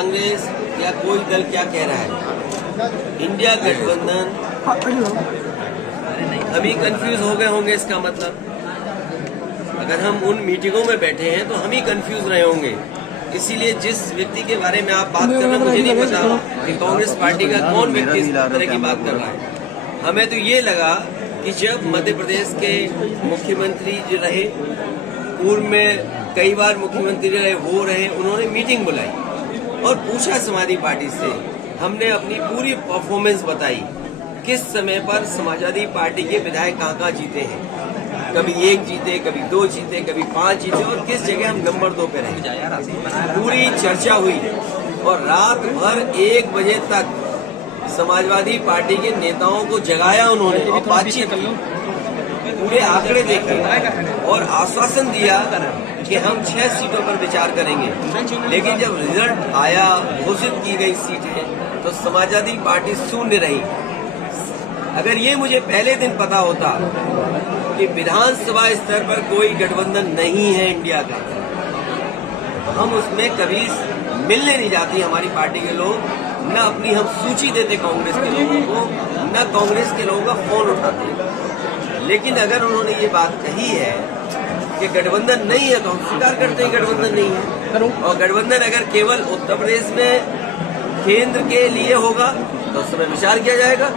कांग्रेस या कोई दल क्या कह रहा है, इंडिया गठबंधन, अभी कंफ्यूज हो गए होंगे। इसका मतलब अगर हम उन मीटिंगों में बैठे हैं तो हम ही कंफ्यूज रहे होंगे। इसीलिए जिस व्यक्ति के बारे में आप बात कर रहे हैं, मुझे नहीं पता कि कांग्रेस पार्टी का कौन व्यक्ति इस तरह की बात कर रहा है। हमें तो ये लगा कि जब मध्य प्रदेश के मुख्यमंत्री जो रहे, पूर्व में कई बार मुख्यमंत्री रहे, वो रहे, उन्होंने मीटिंग बुलाई और पूछा समाजवादी पार्टी से। हमने अपनी पूरी परफॉर्मेंस बताई, किस समय पर समाजवादी पार्टी के विधायक कहाँ जीते हैं, कभी 1 जीते, कभी 2 जीते, कभी 5 जीते और किस जगह हम नंबर 2 पे रहे। पूरी चर्चा हुई और रात भर 1 बजे तक समाजवादी पार्टी के नेताओं को जगाया उन्होंने और बातचीत की, पूरे आंकड़े देखे और आश्वासन दिया कि हम 6 सीटों पर विचार करेंगे। लेकिन जब रिजल्ट आया, घोषित की गई सीटें, तो समाजवादी पार्टी शून्य रही। अगर ये मुझे पहले दिन पता होता कि विधानसभा स्तर पर कोई गठबंधन नहीं है इंडिया का, तो हम उसमें कभी मिलने नहीं जाती हमारी पार्टी के लोग, न अपनी हम सूची देते कांग्रेस के लोगों को, न कांग्रेस के लोगों का फोन उठाते। लेकिन अगर उन्होंने ये बात कही है कि गठबंधन नहीं है, तो हम स्वीकार करते हैं गठबंधन नहीं है। और गठबंधन अगर केवल उत्तर प्रदेश में केंद्र के लिए होगा तो उस समय विचार किया जाएगा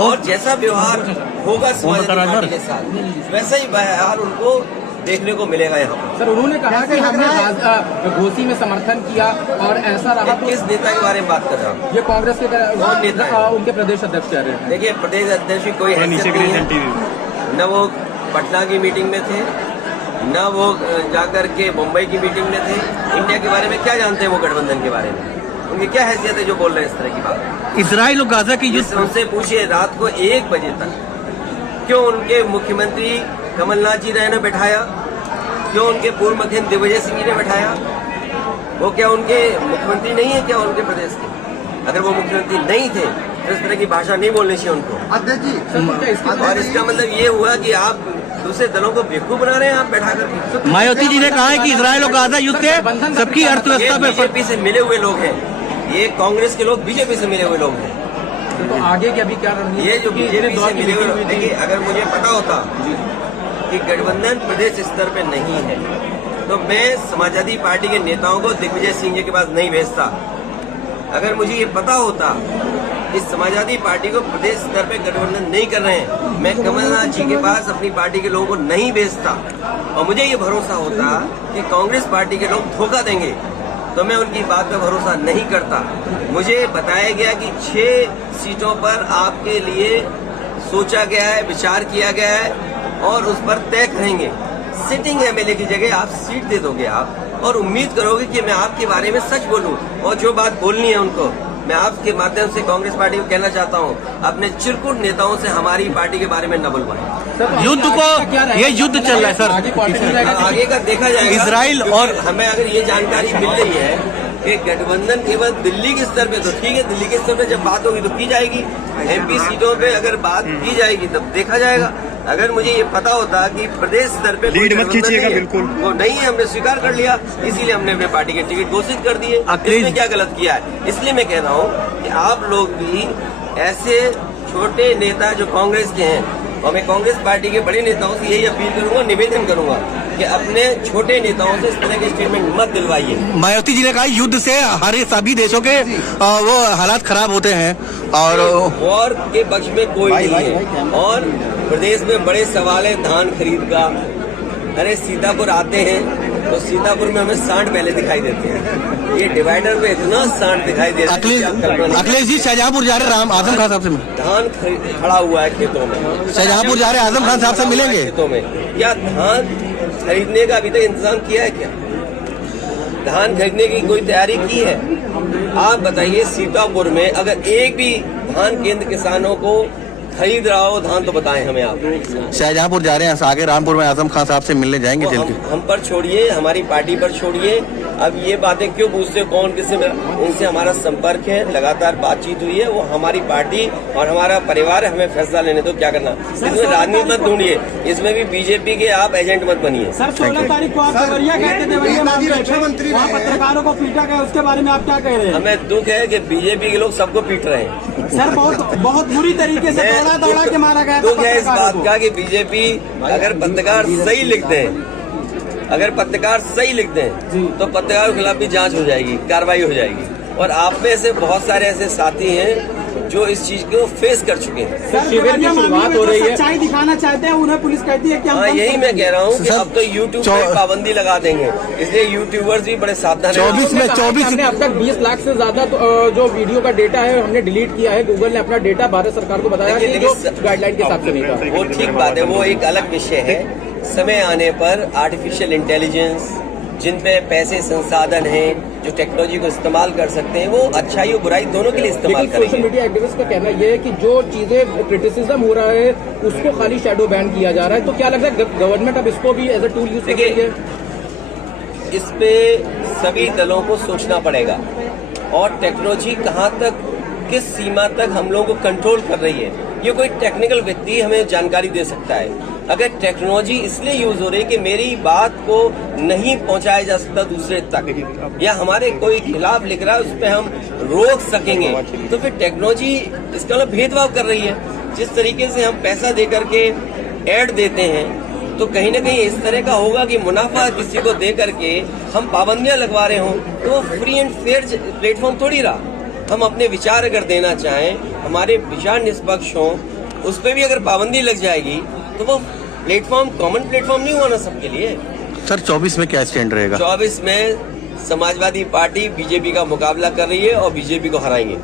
और जैसा व्यवहार होगा समाजवादी पार्टी के साथ, वैसा ही व्यवहार उनको देखने को मिलेगा यहाँ पर। सर, उन्होंने कहा कि हमने घोषी में समर्थन किया और ऐसा रहा। किस नेता के बारे में बात कर रहा हूँ? ये कांग्रेस के कौन नेता है? उनके प्रदेश अध्यक्ष कह रहे हैं। देखिए, प्रदेश अध्यक्ष की कोई हैसियत नहीं है। न वो पटना की मीटिंग में थे, न वो जाकर के मुंबई की मीटिंग में थे। इंडिया के बारे में क्या जानते हैं वो गठबंधन के बारे में? उनकी क्या हैसियत है जो बोल रहे हैं इस तरह की बात? इजराइल और गाजा की युद्ध, उनसे पूछिए रात को 1 बजे तक क्यों उनके मुख्यमंत्री कमलनाथ जी ने बैठाया, क्यों उनके पूर्व मुख्यमंत्री दिग्विजय सिंह जी ने बैठाया? वो क्या उनके मुख्यमंत्री नहीं है क्या उनके प्रदेश के? अगर वो मुख्यमंत्री नहीं थे तो इस तरह की भाषा नहीं बोलनी चाहिए उनको। अध्यक्ष जी, और इसका मतलब ये हुआ कि आप दूसरे दलों को बेवकूफ बना रहे हैं आप बैठा करके। मायावती जी ने कहा है कि इजराइल और गाजा युद्ध से सबकी अर्थव्यवस्था पे बीजेपी से मिले हुए लोग हैं, ये कांग्रेस के लोग बीजेपी से मिले हुए लोग हैं। तो आगे की अभी क्या रणनीति? ये जो बीजेपी से मिले हुए, देखिए अगर मुझे पता होता कि गठबंधन प्रदेश स्तर पे नहीं है तो मैं समाजवादी पार्टी के नेताओं को दिग्विजय सिंह जी के पास नहीं भेजता। अगर मुझे ये पता होता कि समाजवादी पार्टी को प्रदेश स्तर पे गठबंधन नहीं कर रहे हैं, मैं कमलनाथ जी के पास अपनी पार्टी के लोगों को नहीं भेजता। और मुझे ये भरोसा होता कि कांग्रेस पार्टी के लोग धोखा देंगे तो मैं उनकी बात पर भरोसा नहीं करता। मुझे बताया गया कि 6 सीटों पर आपके लिए सोचा गया है, विचार किया गया है और उस पर तय करेंगे। सिटिंग एमएलए की जगह आप सीट दे दोगे आप और उम्मीद करोगे कि मैं आपके बारे में सच बोलूं और जो बात बोलनी है उनको। मैं आपके माध्यम से कांग्रेस पार्टी को कहना चाहता हूं, अपने चिरकुट नेताओं से हमारी पार्टी के बारे में न बुलवाएं। युद्ध को, ये युद्ध चल रहा है सर, आगे का देखा जाएगा। इजराइल और हमें अगर ये जानकारी मिल रही है कि गठबंधन केवल दिल्ली के स्तर पे, तो ठीक है, दिल्ली के स्तर पे जब बात होगी तो की जाएगी। एमपी सीटों पे अगर बात की जाएगी तब देखा जाएगा। अगर मुझे ये पता होता कि प्रदेश स्तर पे लीड मत कीजिएगा, बिल्कुल वो नहीं है, हमने स्वीकार कर लिया, इसीलिए हमने अपने पार्टी के टिकट घोषित कर दिए। इसमें क्या गलत किया है? इसलिए मैं कह रहा हूँ कि आप लोग भी ऐसे छोटे नेता जो कांग्रेस के हैं, और मैं कांग्रेस पार्टी के बड़े नेताओं से यही अपील करूंगा, निवेदन करूंगा कि अपने छोटे नेताओं से इस तरह के स्टेटमेंट मत दिलवाइए। मायावती जी ने कहा युद्ध से हमारे सभी देशों के वो हालात खराब होते हैं और वॉर के पक्ष में कोई नहीं है। और प्रदेश में बड़े सवाल है धान खरीद का। अरे सीतापुर आते हैं तो सीतापुर में हमें सांड पहले दिखाई देते हैं, ये डिवाइडर में इतना सांड दिखाई देता है। अखिलेश जी शाहजहांपुर जा रहे हैं आजम खान साहब से, धान खड़ा हुआ है खेतों में, शाहजहांपुर जा रहे हैं आजम खान साहब से मिलेंगे खेतों में। क्या धान खरीदने का अभी तक इंतजाम किया है क्या? धान खरीदने की कोई तैयारी की है? आप बताइए, सीतापुर में अगर एक भी धान केंद्र किसानों को खरीद रहा हो धान तो बताएं हमें आप। शाहजहांपुर जा रहे हैं, आगे रामपुर में आजम खान साहब से मिलने जाएंगे। हम पर छोड़िए, हमारी पार्टी पर छोड़िए, अब ये बातें क्यों पूछते हो, कौन किससे मिला? उनसे हमारा संपर्क है, लगातार बातचीत हुई है। वो हमारी पार्टी और हमारा परिवार है, हमें फैसला लेने दो क्या करना। इसमें राजनीति मत ढूंढिए, इसमें भी बीजेपी के आप एजेंट मत बनिए। सर 16 तारीख को आप देवरिया गए थे, देवरिया वहाँ पत्रकारों को पीटा गया, उसके बारे में आप क्या कह रहे हैं? हमें दुख है कि बीजेपी के लोग सबको पीट रहे हैं। सर बहुत बुरी तरीके से दौड़ा के मारा गया। दुख है इस बात का कि बीजेपी अगर पत्रकार सही लिखते हैं, अगर पत्रकार सही लिखते हैं तो पत्रकारों के खिलाफ भी जांच हो जाएगी, कार्रवाई हो जाएगी। और आप में से बहुत सारे ऐसे साथी हैं जो इस चीज को फेस कर चुके हैं। सर शिविर की शुरुआत हो रही है, सच्चाई दिखाना चाहते हैं, उन्हें पुलिस कहती है कि हम यही मैं कह रहा हूँ कि अब तो यूट्यूब पे पाबंदी लगा देंगे, इसलिए यूट्यूबर्स भी बड़े सावधान हैं। 24 में अब तक 20 लाख से ज्यादा जो वीडियो का डेटा है हमने डिलीट किया है। गूगल ने अपना डेटा भारत सरकार को बताया कि जो गाइडलाइन के हिसाब से नहीं था। वो ठीक बात है, वो एक अलग विषय है। समय आने पर आर्टिफिशियल इंटेलिजेंस, जिन पे पैसे संसाधन हैं, जो टेक्नोलॉजी को इस्तेमाल कर सकते हैं, वो अच्छाई और बुराई दोनों के लिए इस्तेमाल करेंगे। सोशल मीडिया एक्टिविस्ट का कहना यह है कि जो चीजें क्रिटिसिज्म हो रहा है उसको खाली शैडो बैन किया जा रहा है। तो क्या लगता है गवर्नमेंट अब इसको भी एज अ टूल यूज करेगी? इस पे सभी दलों को सोचना पड़ेगा और टेक्नोलॉजी कहाँ तक, किस सीमा तक हम लोगों को कंट्रोल कर रही है, ये कोई टेक्निकल व्यक्ति हमें जानकारी दे सकता है। अगर टेक्नोलॉजी इसलिए यूज हो रही है कि मेरी बात को नहीं पहुंचाया जा सकता दूसरे तक, या हमारे कोई खिलाफ लिख रहा है उस पर हम रोक सकेंगे, तो फिर टेक्नोलॉजी इसका मतलब भेदभाव कर रही है। जिस तरीके से हम पैसा दे करके ऐड देते हैं, तो कहीं ना कहीं इस तरह का होगा कि मुनाफा किसी को दे करके हम पाबंदियां लगवा रहे हों, तो वो फ्री एंड फेयर प्लेटफॉर्म थोड़ी रहा। हम अपने विचार अगर देना चाहें, हमारे विचार निष्पक्ष हों, उस पर भी अगर पाबंदी लग जाएगी तो वो प्लेटफॉर्म कॉमन प्लेटफॉर्म नहीं होना सबके लिए। सर 24 में क्या स्टैंड रहेगा? 24 में समाजवादी पार्टी बीजेपी का मुकाबला कर रही है और बीजेपी को हराएंगे।